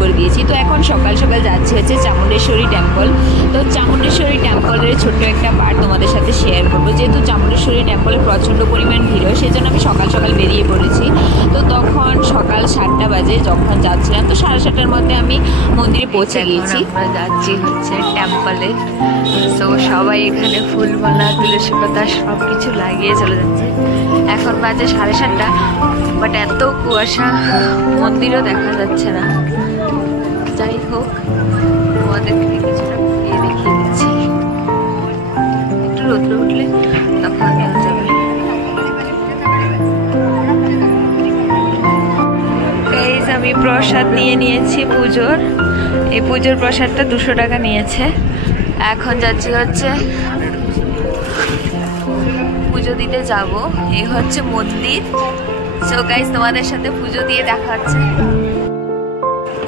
করে দিয়েছি। তো এখন সকাল সকাল যাচ্ছি হচ্ছে চামুণ্ডেশ্বরী টেম্পল। তো চামুণ্ডেশ্বরী টেম্পলের ছোট্ট একটা পার্ট তোমাদের সাথে শেয়ার করবো। যেহেতু চামুণ্ডেশ্বরী টেম্পলে প্রচণ্ড পরিমাণ ভিড় হয়, সেই জন্য আমি সকাল সকাল বেরিয়ে পড়েছি। তো তখন সকাল 7টা বাজে যখন যাচ্ছিলাম, তো 7:30টার মধ্যে আমি মন্দিরে পৌঁছে গিয়েছি। আমরা যাচ্ছি হচ্ছে টেম্পলে। তো সবাই এখানে ফুলমালা, তুলসী পাতা সব কিছু লাগিয়ে চলে যাচ্ছে। এখন বাজে 7:30টা, বাট এত কুয়াশা মন্দিরও দেখা যাচ্ছে না। যাই হোক, আমাদেরকে কিছুটা দেখিয়ে দিচ্ছি। একটু রোদ্র উঠলে তখন দেখা যাবে। আমি প্রসাদ নিয়ে নিয়েছি পুজোর। এই পুজোর প্রসাদটা 200 টাকা নিয়েছে। এখন যাচ্ছি হচ্ছে পুজো দিতে যাব। এই হচ্ছে মন্দির। সো গাইস, তোমাদের সাথে পুজো দিয়ে দেখা হচ্ছে।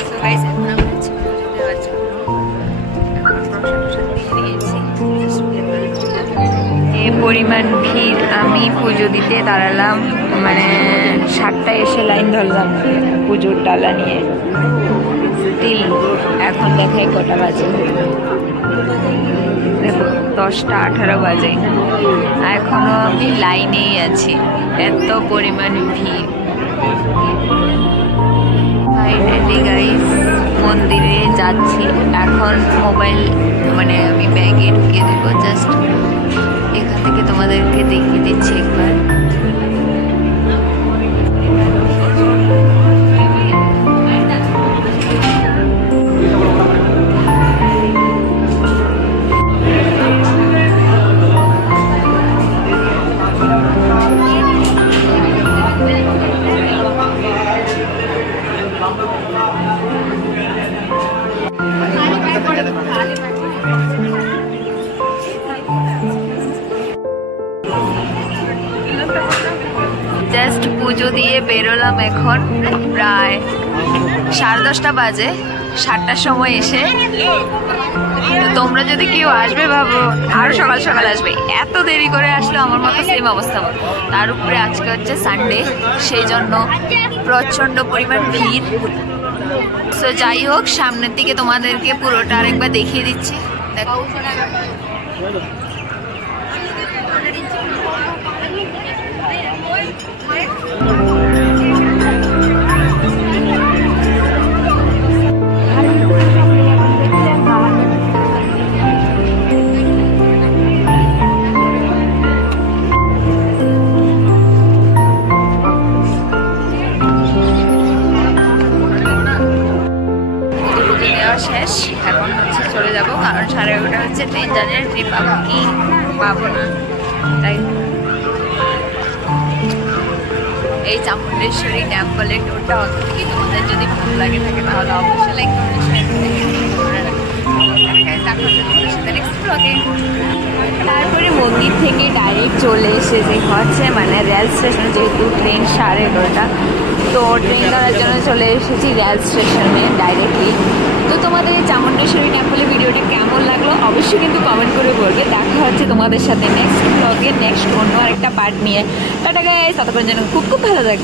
সো গাইস, এখন আমরা হচ্ছে পুজো দেওয়ার জন্য প্রসাদ দিয়ে নিয়েছি। এই পরিমাণ ভিড়, আমি পুজো দিতে দাঁড়ালাম, মানে 7টায় এসে লাইন ধরলাম পুজোর ডালা নিয়ে। স্টিল এখন দেখাই কটা বাজে, দেখো 10টা 18 বাজে, এখনো আমি লাইনেই আছি। এত পরিমাণ ভিড়। ফাইনালি গাইস, মন্দিরে যাচ্ছি। এখন মোবাইল মানে আমি ব্যাগে ঢুকিয়ে দেবো। জাস্ট এখান থেকে তোমাদেরকে দেখিয়ে দিচ্ছি একবার। জাস্ট পুজো দিয়ে বেরোলাম। এখন প্রায় 10:30 বাজে। 7টার সময় এসে, তোমরা যদি কেউ আসবে ভাবো আরো সকাল সকাল আসবে, এত দেরি করে আসলে আমার মতো সেম অবস্থা। তার উপরে আজকে হচ্ছে সানডে, সেই জন্য প্রচন্ড পরিমাণ ভিড়। তো যাই হোক, সামনের দিকে তোমাদেরকে পুরোটা আরেকবার দেখিয়ে দিচ্ছি। দেখো শেষ। এখন হচ্ছে চলে যাব, কারণ 11:30 হচ্ছে ট্রেন। জানি না ট্রেন পাবো কি পাবো না। তাই এই চামুণ্ডেশ্বরী টেম্পলের ট্যুরটা অতটুকুই। তোমাদের যদি ভালো লাগে থাকে তাহলে অবশ্যই লাইক করবেন, শেয়ার করবেন। তারপরে মন্দির থেকে ডাইরেক্ট চলে এসেছে হচ্ছে মানে রেল স্টেশনে, যেহেতু ট্রেন 11:30টা। তো ট্রেন ধরার জন্য চলে এসেছি রেল স্টেশনে ডাইরেক্টলি। তো তোমাদের এই চামুণ্ডেশ্বরী টেম্পলের ভিডিওটা কেমন লাগলো অবশ্যই কিন্তু কমেন্ট করে বলবে। দেখা হচ্ছে তোমাদের সাথে নেক্সট ব্লগে, নেক্সট অন্য আরেকটা পার্ট নিয়ে। টাটা গাইস, ততক্ষণ যেন খুব খুব ভালো থাকবে।